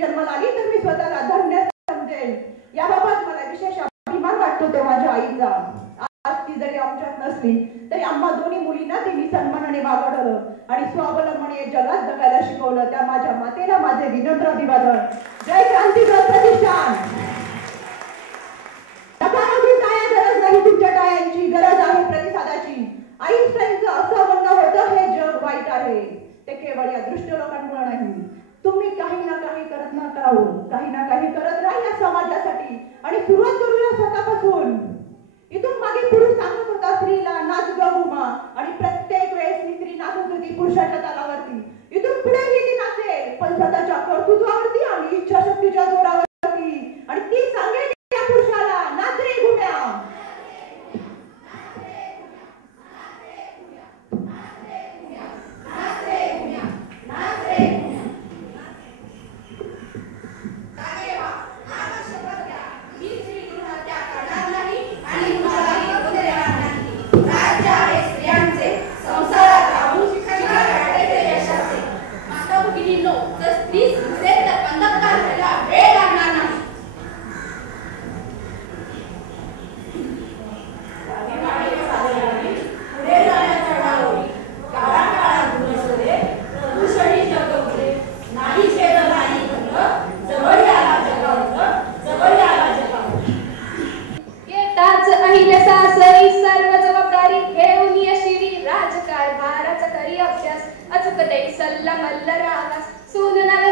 जन्माला आली तर मी स्वतःला धन्य समजेन. याबाबत मला विशेष अभिमान वाटतो तो माझ्या आईचा. आज ती जरी आमच्यात नसली तरी आम्हा दोन्ही मुलींना तिने सन्मानाने वागवलं आणि स्वावलंबने जगात जगायला शिकवलं. त्या माझ्या मातेला माझे विनम्र अभिवादन. जय क्रांतीवीर प्रतिष्ठान. काय गरज नाही तुमच्या टाळ्यांची, गरज आहे प्रतिसादाची. आईन्स्टाईनचं असं म्हणणं होतं हे जग वाईट आहे ते केवळ या दृष्ट लोकांमुळे नाही. तुम्ही काही ना काही करत नका हो, काही ना काही करत राहा या समाजासाठी. आणि सुरुवात करूया स्वतःपासून. इथून मागे पुरुष सांगत होता स्त्रीला नाच ग उमा आणि प्रत्येक वेळेस ही स्त्री नाचत होती पुरुषाच्या तालावरती. इथून पुढे ती नाचेल पण स्वतःच्या कर्तृत्वावरती आणि इच्छाशक्तीच्या जोरावरती. आणि ती सांगेल या पुरुषाला नाच रे घुम्या. सल्ला मल्ल रागास सोननाला